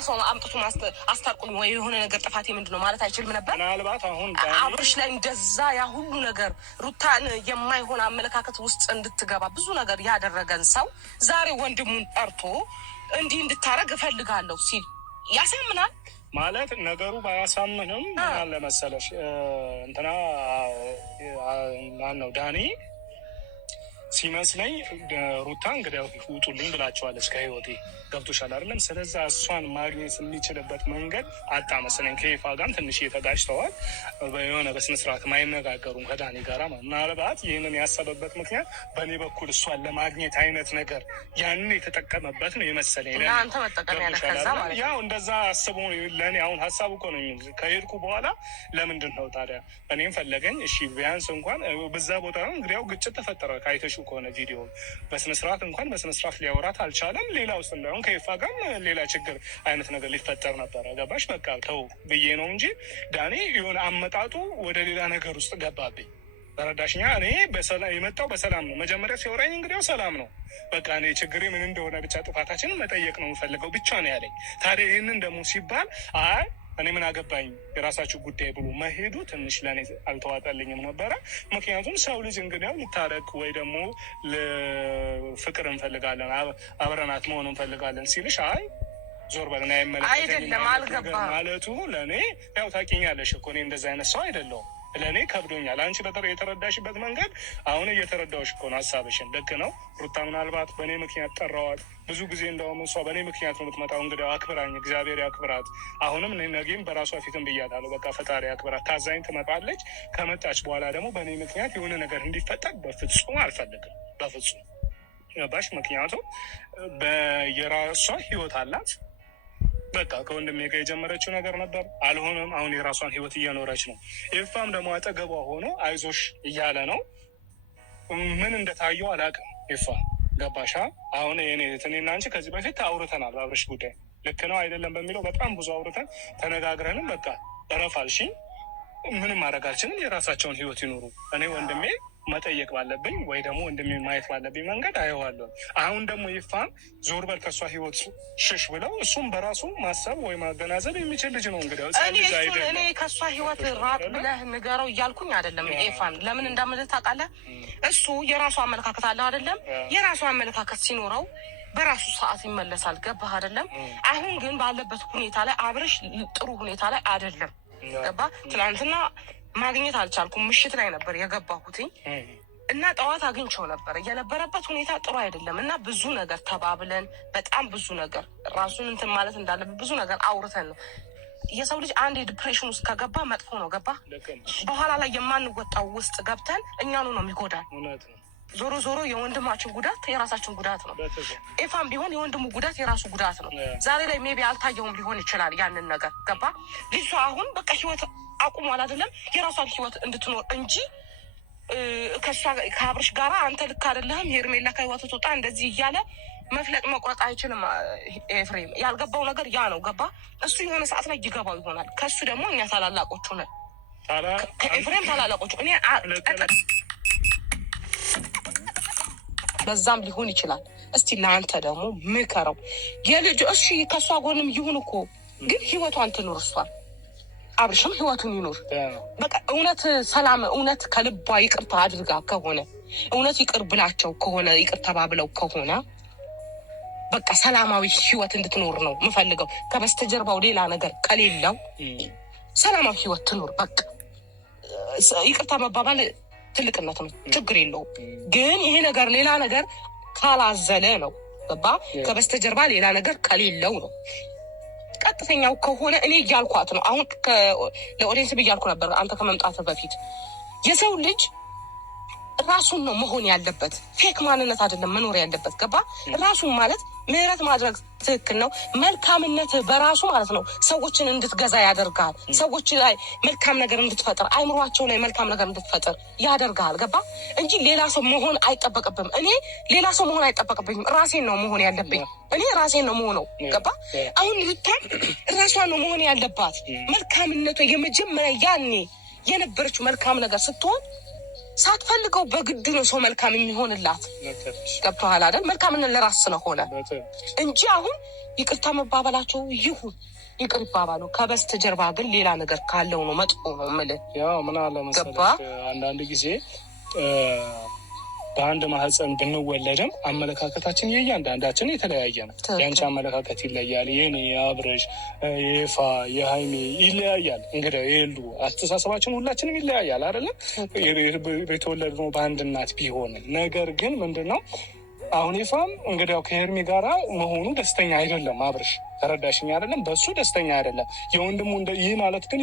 ሰው አምጥቶ አስታርቁኝ ወይ የሆነ ነገር ጥፋቴ ምንድነው ማለት አይችልም ነበር? ምናልባት አሁን አብርሽ ላይ እንደዛ ያ ሁሉ ነገር ሩታን የማይሆን አመለካከት ውስጥ እንድትገባ ብዙ ነገር ያደረገን ሰው ዛሬ ወንድሙን ጠርቶ እንዲህ እንድታረግ እፈልጋለሁ ሲል ያሳምናል ማለት ነገሩ ባያሳምንም ምን ለመሰለሽ እንትና ማን ነው ዳኒ ሲመስለኝ ሩታ እንግዲህ ውጡልኝ ብላቸዋለች ከህይወቴ ገብቶሻል አይደለም። ስለዛ እሷን ማግኘት የሚችልበት መንገድ አጣ መሰለኝ። ከይፋ ጋርም ትንሽ እየተጋጭተዋል። የሆነ በስነስርዓት ማይነጋገሩም ከዳኒ ጋር ምናልባት ይህንን ያሰበበት ምክንያት በእኔ በኩል እሷን ለማግኘት አይነት ነገር ያንን የተጠቀመበት ነው የመሰለኝ። ያው እንደዛ አስቦ ለእኔ አሁን ሀሳቡ እኮ ነው የሚል ከሄድኩ በኋላ ለምንድን ነው ታዲያ እኔም ፈለገኝ እሺ ቢያንስ እንኳን በዛ ቦታ እንግዲያው ግጭት ተፈጠረ ካይተሹ ከሆነ ቪዲዮ በስነስርዓት እንኳን በስነስርዓት ሊያወራት አልቻለም። ሌላ ውስጥ እንዳሁን ከይፋ ጋር ሌላ ችግር አይነት ነገር ሊፈጠር ነበረ። ገባሽ? በቃ ተው ብዬ ነው እንጂ ዳኒ የሆነ አመጣጡ ወደ ሌላ ነገር ውስጥ ገባብኝ። ተረዳሽኛ? እኔ የመጣው በሰላም ነው። መጀመሪያ ሲወራኝ እንግዲያው ሰላም ነው። በቃ እኔ ችግሬ ምን እንደሆነ ብቻ ጥፋታችንን መጠየቅ ነው የምፈልገው ብቻ ነው ያለኝ። ታዲያ ይህንን ደግሞ ሲባል አይ እኔ ምን አገባኝ የራሳችሁ ጉዳይ ብሎ መሄዱ ትንሽ ለእኔ አልተዋጠልኝም ነበረ። ምክንያቱም ሰው ልጅ እንግዲያው ሊታረቅ ወይ ደግሞ ፍቅር እንፈልጋለን አብረናት መሆን እንፈልጋለን ሲልሽ አይ ዞር በልና አይመለከተኝም ማለቱ ለእኔ ያው ታውቂኛለሽ እኮ እኔ እንደዛ አይነት ሰው አይደለሁም። ለእኔ ከብዶኛል። አንቺ የተረዳሽበት መንገድ አሁን እየተረዳሁሽ እኮ ነው። ሀሳብሽን ልክ ነው። ሩታ ምናልባት በእኔ ምክንያት ጠራዋት። ብዙ ጊዜ እንደውም እሷ በእኔ ምክንያት ነው የምትመጣው። እንግዲህ አክብራኝ፣ እግዚአብሔር ያክብራት። አሁንም ነገም በራሷ ፊትም ብያታለሁ። በቃ ፈጣሪ ያክብራት። ታዛኝ ትመጣለች። ከመጣች በኋላ ደግሞ በእኔ ምክንያት የሆነ ነገር እንዲፈጠር በፍጹም አልፈልግም። በፍጹም ገባሽ? ምክንያቱም የራሷ ህይወት አላት። በቃ ከወንድሜ ጋር የጀመረችው ነገር ነበር፣ አልሆነም። አሁን የራሷን ህይወት እየኖረች ነው። ኤፋም ደግሞ አጠገቧ ሆኖ አይዞሽ እያለ ነው። ምን እንደታየው አላውቅም። ኤፋ ገባሻ? አሁን እኔና አንቺ ከዚህ በፊት አውርተናል በአብርሽ ጉዳይ። ልክ ነው አይደለም በሚለው በጣም ብዙ አውርተን ተነጋግረንም በቃ እረፍ አልሽኝ። ምንም ማድረግ አልችልም። የራሳቸውን ህይወት ይኖሩ። እኔ ወንድሜ መጠየቅ ባለብኝ ወይ ደግሞ ወንድሜ ማየት ባለብኝ መንገድ አየዋለሁ። አሁን ደግሞ ይፋን ዞር በል ከእሷ ህይወት ሽሽ ብለው እሱም በራሱ ማሰብ ወይ ማገናዘብ የሚችል ልጅ ነው። እንግዲህ እኔ ከእሷ ህይወት ራቅ ብለህ ንገረው እያልኩኝ አይደለም። ኤፋን ለምን እንዳምልህ ታውቃለህ? እሱ የራሱ አመለካከት አለ አይደለም? የራሱ አመለካከት ሲኖረው በራሱ ሰዓት ይመለሳል። ገባህ አይደለም? አሁን ግን ባለበት ሁኔታ ላይ አብርሽ ጥሩ ሁኔታ ላይ አይደለም። ገባ? ትናንትና ማግኘት አልቻልኩም። ምሽት ላይ ነበር የገባሁትኝ እና ጠዋት አግኝቼው ነበር። የነበረበት ሁኔታ ጥሩ አይደለም እና ብዙ ነገር ተባብለን በጣም ብዙ ነገር ራሱን እንትን ማለት እንዳለብን ብዙ ነገር አውርተን ነው። የሰው ልጅ አንድ ዲፕሬሽን ውስጥ ከገባ መጥፎ ነው። ገባ? በኋላ ላይ የማንወጣው ውስጥ ገብተን እኛኑ ነው የሚጎዳን። ዞሮ ዞሮ የወንድማችን ጉዳት የራሳችን ጉዳት ነው። ኤፋም ቢሆን የወንድሙ ጉዳት የራሱ ጉዳት ነው። ዛሬ ላይ ሜቢ አልታየውም ሊሆን ይችላል ያንን ነገር። ገባ? ልጅቷ አሁን በቃ ህይወት አቁሟል አይደለም? የራሷን ህይወት እንድትኖር እንጂ ከአብርሽ ጋራ አንተ ልክ አይደለህም ሄርሜላ ከህይወት ትወጣ እንደዚህ እያለ መፍለጥ መቁረጥ አይችልም። ኤፍሬም ያልገባው ነገር ያ ነው። ገባ? እሱ የሆነ ሰዓት ላይ ይገባው ይሆናል። ከእሱ ደግሞ እኛ ታላላቆቹ ነን። ከኤፍሬም ታላላቆቹ እኔ በዛም ሊሆን ይችላል። እስቲ ለአንተ ደግሞ ምከረው የልጅ እሺ ከእሷ ጎንም ይሁን እኮ ግን ህይወቷን ትኑር እሷ። አብርሽም ህይወቱን ይኑር። በቃ እውነት ሰላም እውነት ከልቧ ይቅርታ አድርጋ ከሆነ እውነት ይቅር ብላቸው ከሆነ ይቅር ተባብለው ከሆነ በቃ ሰላማዊ ህይወት እንድትኖር ነው የምፈልገው። ከበስተጀርባው ሌላ ነገር ከሌለው ሰላማዊ ህይወት ትኑር። በቃ ይቅርታ መባባል ትልቅነት ነው፣ ችግር የለውም። ግን ይሄ ነገር ሌላ ነገር ካላዘለ ነው። ገባ? ከበስተጀርባ ሌላ ነገር ከሌለው ነው። ቀጥተኛው ከሆነ እኔ እያልኳት ነው። አሁን ለኦዲየንስ ብያልኩ ነበር አንተ ከመምጣት በፊት የሰው ልጅ ራሱን ነው መሆን ያለበት። ፌክ ማንነት አይደለም መኖር ያለበት። ገባ? ራሱን ማለት ምህረት ማድረግ ትክክል ነው። መልካምነት በራሱ ማለት ነው ሰዎችን እንድትገዛ ያደርጋል። ሰዎች ላይ መልካም ነገር እንድትፈጥር፣ አይምሯቸው ላይ መልካም ነገር እንድትፈጥር ያደርጋል። ገባ? እንጂ ሌላ ሰው መሆን አይጠበቅብም። እኔ ሌላ ሰው መሆን አይጠበቅብኝም። ራሴን ነው መሆን ያለብኝ። እኔ ራሴን ነው መሆነው። ገባ? አሁን ሩታም ራሷን ነው መሆን ያለባት። መልካምነቷ የመጀመሪያ ያኔ የነበረችው መልካም ነገር ስትሆን ሳትፈልገው በግድ ነው ሰው መልካም የሚሆንላት። ገብቶሃል አይደል? መልካምነት ለራስ ስለሆነ እንጂ አሁን ይቅርታ መባባላቸው ይሁን ይቅር ይባባሉ። ከበስተጀርባ ግን ሌላ ነገር ካለው ነው መጥፎ ነው የምልህ። ያው ምን አለ መሰለህ አንዳንድ ጊዜ በአንድ ማህፀን ብንወለድም አመለካከታችን የእያንዳንዳችን የተለያየ ነው። የአንቺ አመለካከት ይለያል፣ የኔ፣ የአብረሽ፣ የይፋ፣ የሀይሜ ይለያያል። እንግዲህ የሉ አስተሳሰባችን ሁላችንም ይለያያል አይደለም። የተወለድነው በአንድ እናት ቢሆንም ነገር ግን ምንድነው አሁን ይፋም እንግዲያው ከሄርሜ ጋራ መሆኑ ደስተኛ አይደለም። አብረሽ ተረዳሽኝ አይደለም? በሱ ደስተኛ አይደለም። የወንድሙ ይህ ማለት ግን